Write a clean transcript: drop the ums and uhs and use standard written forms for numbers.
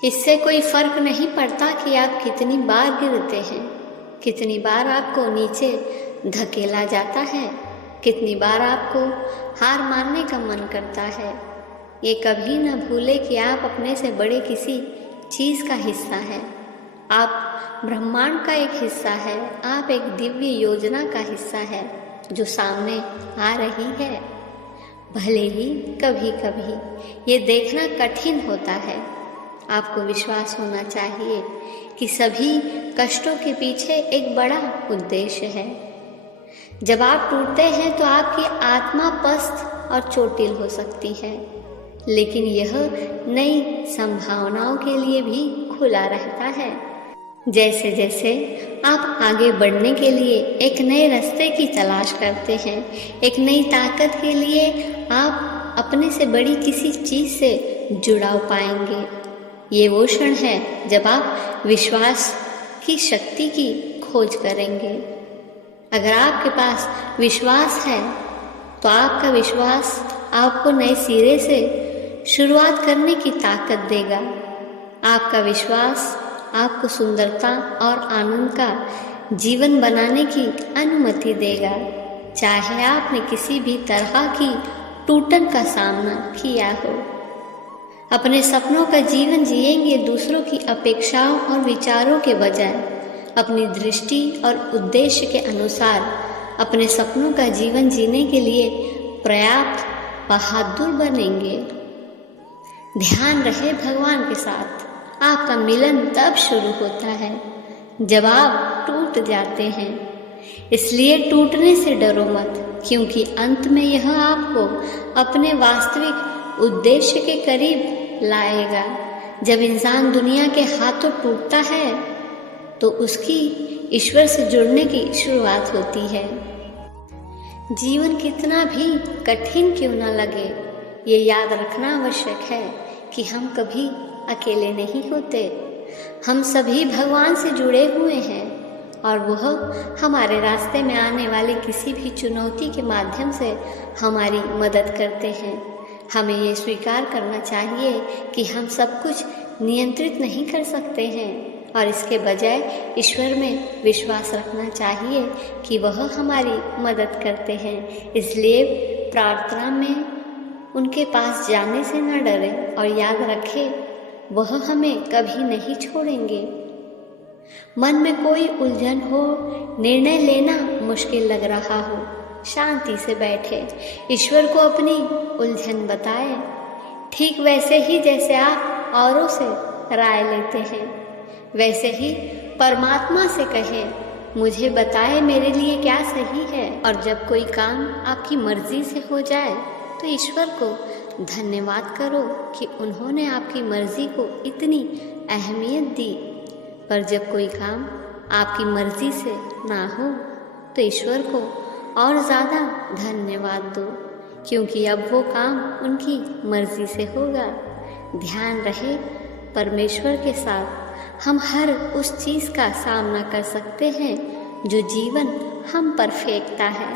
इससे कोई फर्क नहीं पड़ता कि आप कितनी बार गिरते हैं, कितनी बार आपको नीचे धकेला जाता है, कितनी बार आपको हार मानने का मन करता है। ये कभी न भूले कि आप अपने से बड़े किसी चीज़ का हिस्सा है। आप ब्रह्मांड का एक हिस्सा है। आप एक दिव्य योजना का हिस्सा है जो सामने आ रही है। भले ही कभी कभी ये देखना कठिन होता है, आपको विश्वास होना चाहिए कि सभी कष्टों के पीछे एक बड़ा उद्देश्य है। जब आप टूटते हैं तो आपकी आत्मा पस्त और चोटिल हो सकती है, लेकिन यह नई संभावनाओं के लिए भी खुला रहता है। जैसे जैसे आप आगे बढ़ने के लिए एक नए रास्ते की तलाश करते हैं, एक नई ताकत के लिए आप अपने से बड़ी किसी चीज़ से जुड़ाव पाएंगे। ये वो क्षण है जब आप विश्वास की शक्ति की खोज करेंगे। अगर आपके पास विश्वास है तो आपका विश्वास आपको नए सिरे से शुरुआत करने की ताकत देगा। आपका विश्वास आपको सुंदरता और आनंद का जीवन बनाने की अनुमति देगा, चाहे आपने किसी भी तरह की टूटन का सामना किया हो। अपने सपनों का जीवन जिएंगे दूसरों की अपेक्षाओं और विचारों के बजाय अपनी दृष्टि और उद्देश्य के अनुसार अपने सपनों का जीवन जीने के लिए पर्याप्त बहादुर बनेंगे। ध्यान रहे भगवान के साथ आपका मिलन तब शुरू होता है जब आप टूट जाते हैं। इसलिए टूटने से डरो मत, क्योंकि अंत में यह आपको अपने वास्तविक उद्देश्य के करीब लाएगा। जब इंसान दुनिया के हाथों टूटता है तो उसकी ईश्वर से जुड़ने की शुरुआत होती है। जीवन कितना भी कठिन क्यों न लगे, ये याद रखना आवश्यक है कि हम कभी अकेले नहीं होते। हम सभी भगवान से जुड़े हुए हैं और वह हमारे रास्ते में आने वाली किसी भी चुनौती के माध्यम से हमारी मदद करते हैं। हमें ये स्वीकार करना चाहिए कि हम सब कुछ नियंत्रित नहीं कर सकते हैं और इसके बजाय ईश्वर में विश्वास रखना चाहिए कि वह हमारी मदद करते हैं। इसलिए प्रार्थना में उनके पास जाने से न डरें और याद रखें वह हमें कभी नहीं छोड़ेंगे। मन में कोई उलझन हो, निर्णय लेना मुश्किल लग रहा हो, शांति से बैठे ईश्वर को अपनी उलझन बताएं, ठीक वैसे ही जैसे आप औरों से राय लेते हैं। वैसे ही परमात्मा से कहें, मुझे बताए मेरे लिए क्या सही है। और जब कोई काम आपकी मर्जी से हो जाए तो ईश्वर को धन्यवाद करो कि उन्होंने आपकी मर्जी को इतनी अहमियत दी। पर जब कोई काम आपकी मर्जी से ना हो तो ईश्वर को और ज़्यादा धन्यवाद दो, क्योंकि अब वो काम उनकी मर्जी से होगा। ध्यान रहे, परमेश्वर के साथ हम हर उस चीज़ का सामना कर सकते हैं जो जीवन हम पर फेंकता है।